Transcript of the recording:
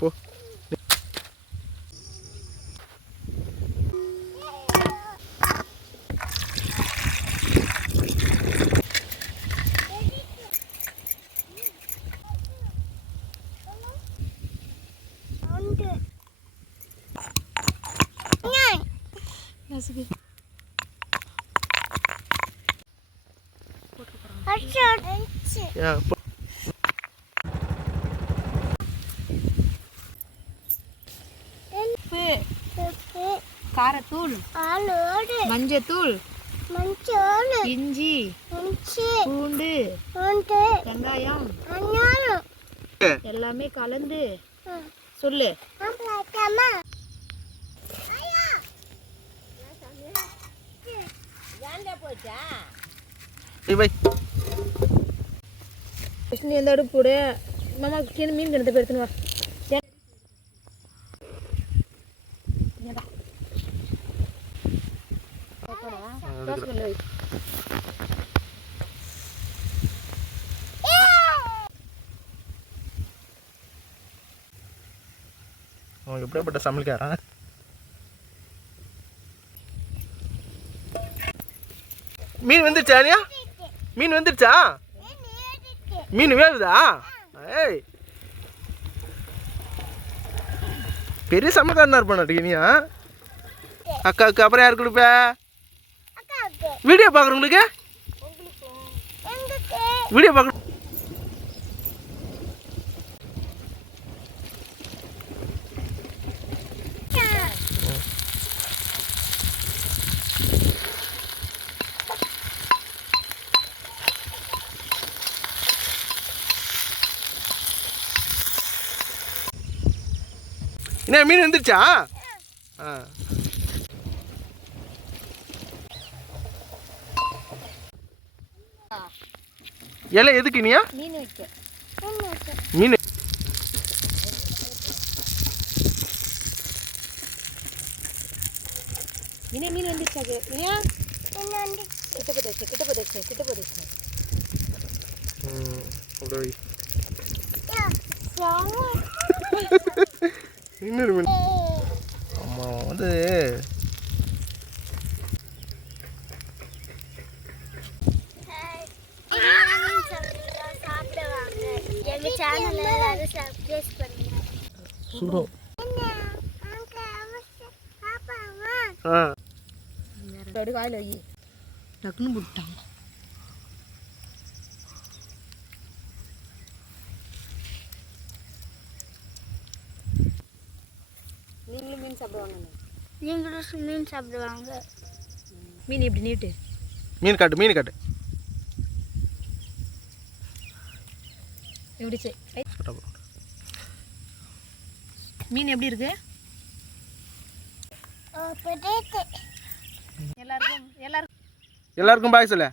போ. காரத்தூள், மஞ்சத்தூள், இஞ்சி, பூண்டு, வெங்காயம் எல்லாமே கலந்து சொல்லு. கிருஷ்ணி எந்த அடுப்பு போடு. மாமா மீன் கிணத்து போய் எடுத்துன்னு வா. அவன் எப்படியாப்பட்ட சமையல்காரன். மீன் வந்துருச்சா இல்லையா? மீன் வந்துருச்சா? மீன் வேகுதா? ஏய் பெரிய சமைக்காரனா இருப்பான் நீயா? அக்காவுக்கு அப்புறம் யார் கொடுப்ப? வீடியோ பார்க்குறவங்களுக்கு வீடியோ பார்க்க என்ன மீன் வந்துருச்சா? இலை எதுக்கு நீயா? மீன் வைக்க. மீன் மீன் வந்துருச்சா? கிட்ட போதேச்சு. இன்னொரு மீன். அம்மா வந்து சுடும். காயில் வை. டக்குன்னு போட்டான். நீங்களும் மீன் சாப்பிடுவாங்க. மீன் எப்படி நீட்டு? மீன் காட்டு. எப்படி மீன் எப்படி இருக்கு? எல்லாருக்கும் பாய் சொல்ல.